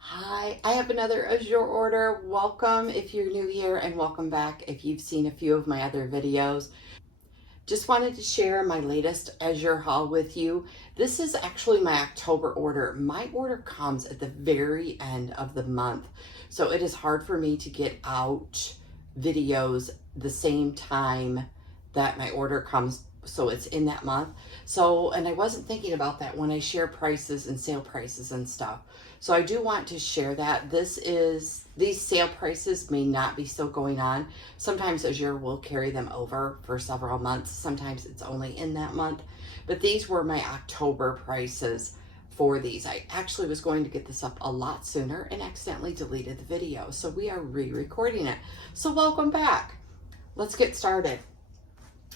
Hi, I have another Azure order. Welcome if you're new here and welcome back if you've seen a few of my other videos. Just wanted to share my latest Azure haul with you. This is actually my October order. My order comes at the very end of the month, so it is hard for me to get out videos the same time that my order comes, so it's in that month. So, and I wasn't thinking about that when I share prices and sale prices and stuff. So I do want to share that. These sale prices may not be still going on. Sometimes Azure will carry them over for several months. Sometimes it's only in that month. But these were my October prices for these. I actually was going to get this up a lot sooner and accidentally deleted the video. So we are re-recording it. So welcome back. Let's get started.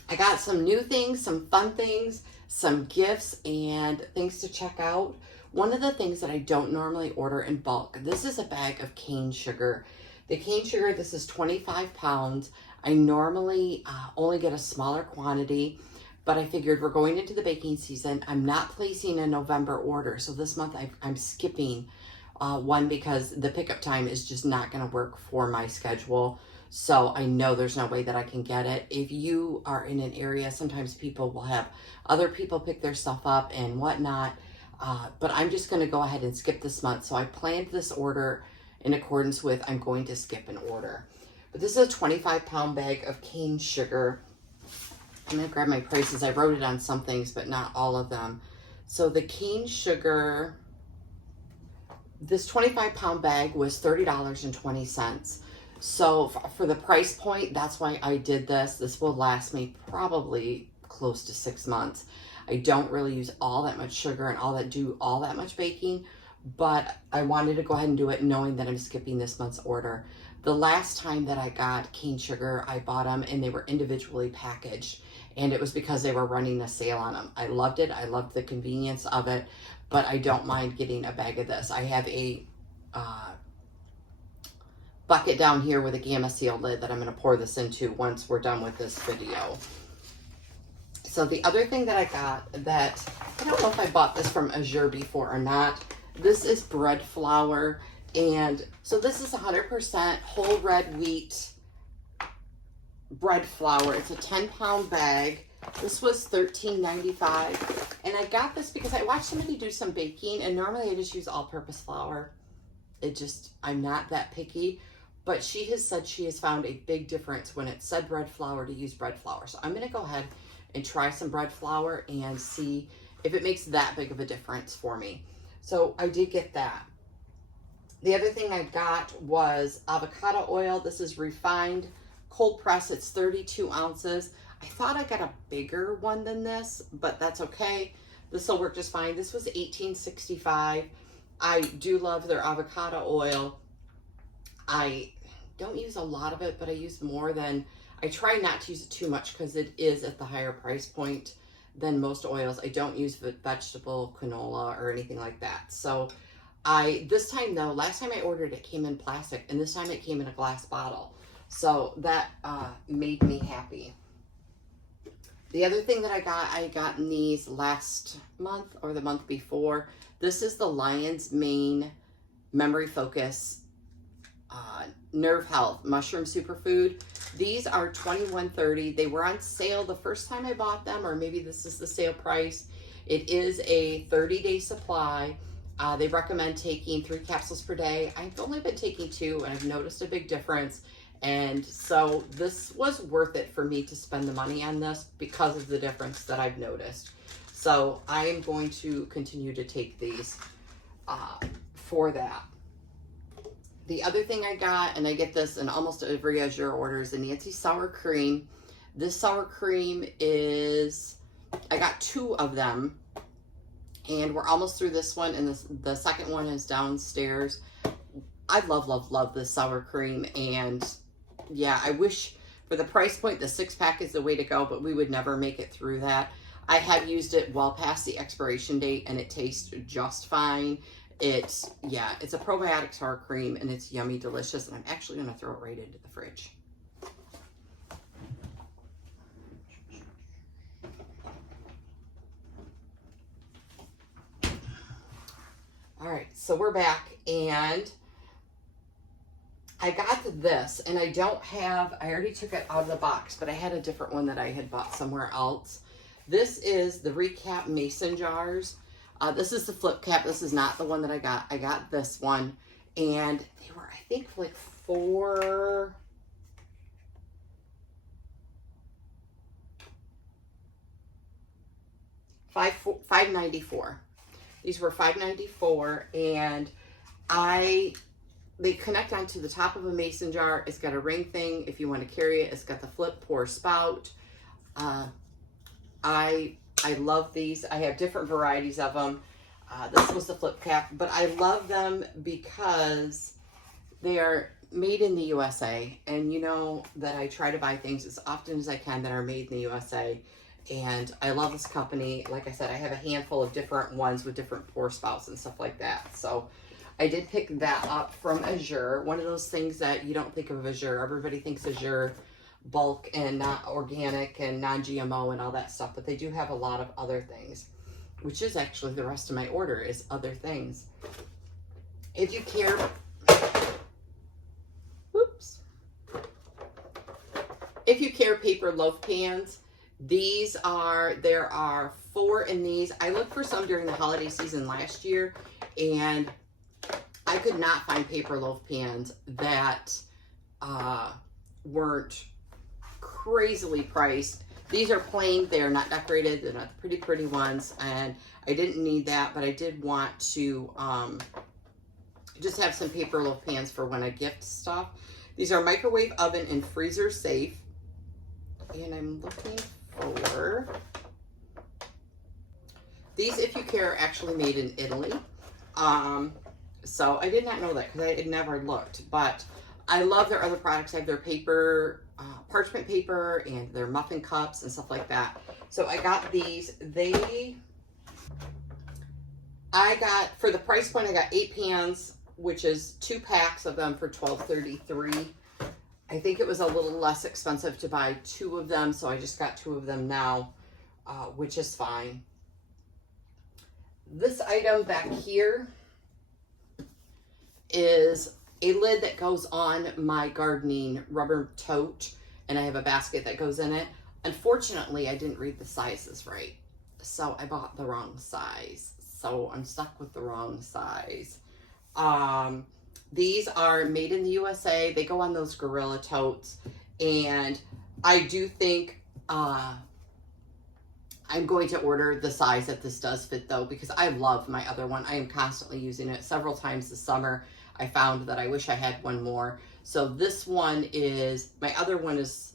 I got some new things, some fun things, some gifts, and things to check out. One of the things that I don't normally order in bulk, this is a bag of cane sugar. The cane sugar, this is 25 pounds. I normally only get a smaller quantity, but I figured we're going into the baking season. I'm not placing a November order, so this month I'm skipping one because the pickup time is just not going to work for my schedule. So I know there's no way that I can get it. If you are in an area, sometimes people will have other people pick their stuff up and whatnot. But I'm just going to go ahead and skip this month. So I planned this order in accordance with I'm going to skip an order. But this is a 25-pound bag of cane sugar. I'm going to grab my prices. I wrote it on some things, but not all of them. So the cane sugar, this 25-pound bag was $30.20. So for the price point, that's why I did this. This will last me probably close to 6 months. I don't really use all that much sugar and do all that much baking, but I wanted to go ahead and do it knowing that I'm skipping this month's order. The last time that I got cane sugar, I bought them and they were individually packaged, and it was because they were running a sale on them. I loved it. I loved the convenience of it, but I don't mind getting a bag of this. I have a bucket down here with a gamma seal lid that I'm going to pour this into once we're done with this video. So the other thing that I got that, I don't know if I bought this from Azure before or not, this is bread flour. And so this is 100% whole red wheat bread flour. It's a 10-pound bag. This was $13.95. And I got this because I watched somebody do some baking, and normally I just use all-purpose flour. I'm not that picky. But she has said she has found a big difference when it said bread flour to use bread flour. So I'm going to go ahead and try some bread flour and see if it makes that big of a difference for me. So I did get that. The other thing I got was avocado oil. This is refined cold press. It's 32 ounces. I thought I got a bigger one than this, but that's okay. This will work just fine. This was $18.65. I do love their avocado oil. I don't use a lot of it, but I use more than, I try not to use it too much because it is at the higher price point than most oils. I don't use vegetable canola or anything like that. So this time though, last time I ordered it came in plastic, and this time it came in a glass bottle. So that made me happy. The other thing that I got in these last month or the month before, this is the Lion's Mane Memory Focus Nerve Health Mushroom Superfood. These are $21.30. They were on sale the first time I bought them, or maybe this is the sale price. It is a 30-day supply. They recommend taking 3 capsules per day. I've only been taking 2, and I've noticed a big difference. And so this was worth it for me to spend the money on this because of the difference that I've noticed. So I am going to continue to take these for that. The other thing I got, and I get this in almost every Azure order, is the Nancy sour cream. This sour cream is, I got 2 of them, and we're almost through this one, and the second one is downstairs. I love, love, love this sour cream, and yeah, I wish for the price point, the 6-pack is the way to go, but we would never make it through that. I have used it well past the expiration date, and it tastes just fine. It's a probiotic sour cream, and it's yummy, delicious, and I'm actually going to throw it right into the fridge. All right, so we're back, and I got this, and I already took it out of the box, but I had a different one that I had bought somewhere else. This is the Recap Mason jars. This is the flip cap. This is not the one that I got. I got this one, and they were, I think, like $5.94. These were $5.94, and they connect onto the top of a mason jar. It's got a ring thing if you want to carry it. It's got the flip pour spout. I love these. I have different varieties of them. This was the flip cap, but I love them because they are made in the USA. And you know that I try to buy things as often as I can that are made in the USA. And I love this company. Like I said, I have a handful of different ones with different pour spouts and stuff like that. So I did pick that up from Azure. One of those things that you don't think of Azure. Everybody thinks Azure bulk and not organic and non-GMO and all that stuff, but they do have a lot of other things, which is actually the rest of my order is other things. If you care, if you care paper loaf pans, there are 4 in these. I looked for some during the holiday season last year, and I could not find paper loaf pans that weren't crazily priced. These are plain. They are not decorated. They're not the pretty ones, and I didn't need that, but I did want to just have some paper loaf pans for when I gift stuff. These are microwave oven and freezer safe, and I'm looking for these. If you care, are actually made in Italy. So I did not know that because I had never looked, but I love their other products. I have their paper, parchment paper, and their muffin cups and stuff like that. So I got these. For the price point, I got 8 pans, which is 2 packs of them for $12.33. I think it was a little less expensive to buy 2 of them, so I just got 2 of them now, which is fine. This item back here is a lid that goes on my gardening rubber tote, and I have a basket that goes in it. Unfortunately, I didn't read the sizes right, so I bought the wrong size. So I'm stuck with the wrong size. These are made in the USA. They go on those Gorilla totes, and I do think I'm going to order the size that this does fit, though, because I love my other one. I am constantly using it several times this summer. I found that I wish I had one more. So this one is, my other one is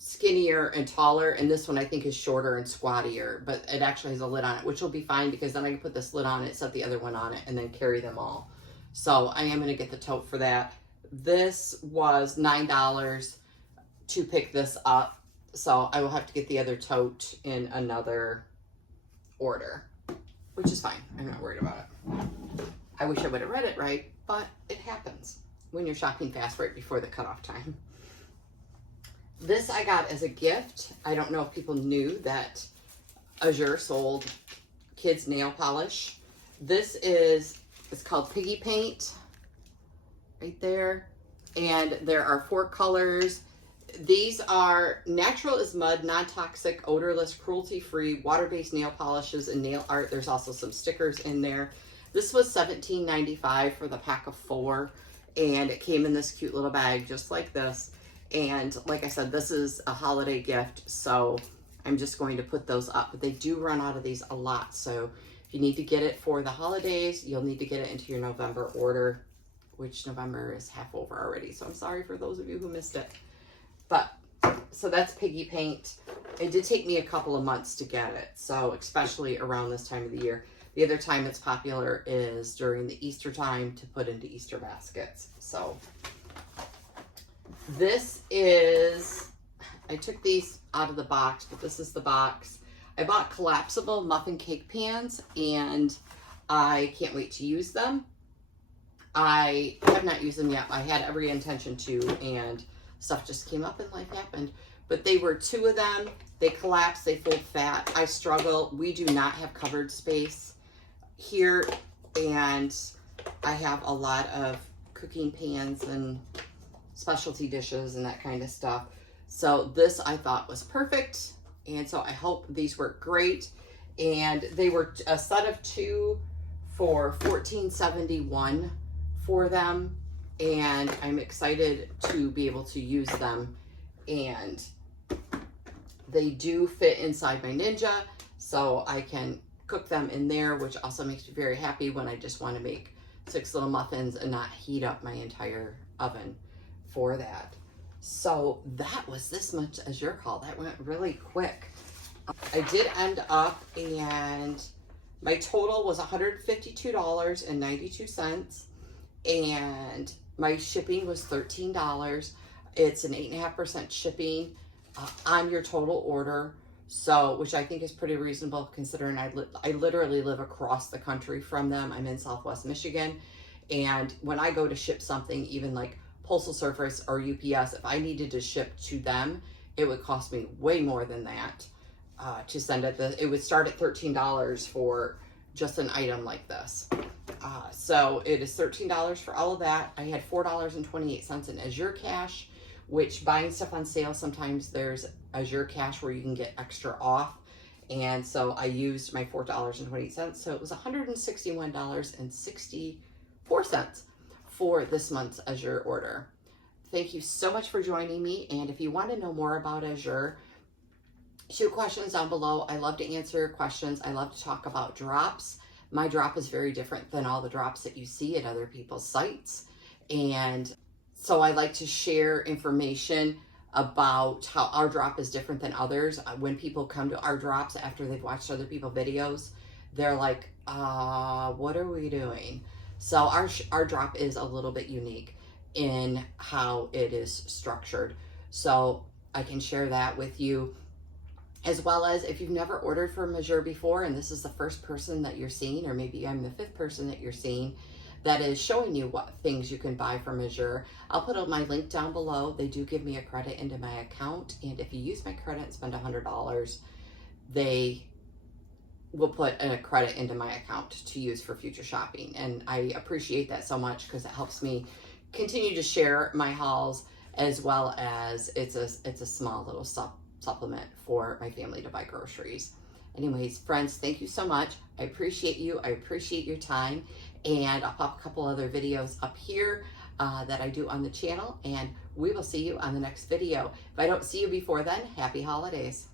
skinnier and taller, and this one I think is shorter and squattier, but it actually has a lid on it, which will be fine because then I can put this lid on it, set the other one on it, and then carry them all. So I am going to get the tote for that. This was $9 to pick this up, so I will have to get the other tote in another order, which is fine. I'm not worried about it. I wish I would have read it right, but it happens when you're shopping fast right before the cutoff time. This I got as a gift. I don't know if people knew that Azure sold kids nail polish. This is, it's called Piggy Paint right there. And there are 4 colors. These are natural as mud, non-toxic, odorless, cruelty-free, water-based nail polishes and nail art. There's also some stickers in there. This was $17.95 for the pack of 4. And it came in this cute little bag just like this. And like I said, this is a holiday gift, so I'm just going to put those up. But they do run out of these a lot, so if you need to get it for the holidays, you'll need to get it into your November order, which November is half over already. So I'm sorry for those of you who missed it. But, so that's Piggy Paint. It did take me a couple of months to get it, so especially around this time of the year. The other time it's popular is during the Easter time to put into Easter baskets. So this is, I took these out of the box, but this is the box. I bought collapsible muffin cake pans, and I can't wait to use them. I have not used them yet. I had every intention to, and stuff just came up and life happened. But they were 2 of them. They collapse, they fold fat. I struggle. We do not have cupboard space here, and I have a lot of cooking pans and specialty dishes and that kind of stuff. So this I thought was perfect, and so I hope these work great. And they were a set of 2 for $14.71 for them, and I'm excited to be able to use them. And they do fit inside my Ninja, so I can cook them in there, which also makes me very happy when I just want to make 6 little muffins and not heat up my entire oven for that. So that was this much Azure haul. That went really quick. I did end up, and my total was $152.92, and my shipping was $13. It's an 8.5% shipping on your total order, so which I think is pretty reasonable considering I literally live across the country from them. I'm in Southwest Michigan, and when I go to ship something, even like Postal Service or UPS, if I needed to ship to them, it would cost me way more than that to send it. It would start at $13 for just an item like this. So it is $13 for all of that. I had $4.28 in Azure Cash, which buying stuff on sale, sometimes there's Azure Cash where you can get extra off. And so I used my $4.28. So it was $161.64 for this month's Azure order. Thank you so much for joining me. And if you want to know more about Azure, shoot questions down below. I love to answer your questions. I love to talk about drops. My drop is very different than all the drops that you see at other people's sites. And so I like to share information about how our drop is different than others. When people come to our drops after they've watched other people's videos, they're like, what are we doing? So our drop is a little bit unique in how it is structured. So I can share that with you, as well as if you've never ordered from Azure before and this is the first person that you're seeing, or maybe I'm the 5th person that you're seeing that is showing you what things you can buy from Azure. I'll put my link down below. They do give me a credit into my account, and if you use my credit and spend $100, they will put a credit into my account to use for future shopping. And I appreciate that so much because it helps me continue to share my hauls, as well as it's a small little supplement for my family to buy groceries. Anyways, friends, thank you so much. I appreciate you. I appreciate your time. And I'll pop a couple other videos up here that I do on the channel, and we will see you on the next video. If I don't see you before then, happy holidays.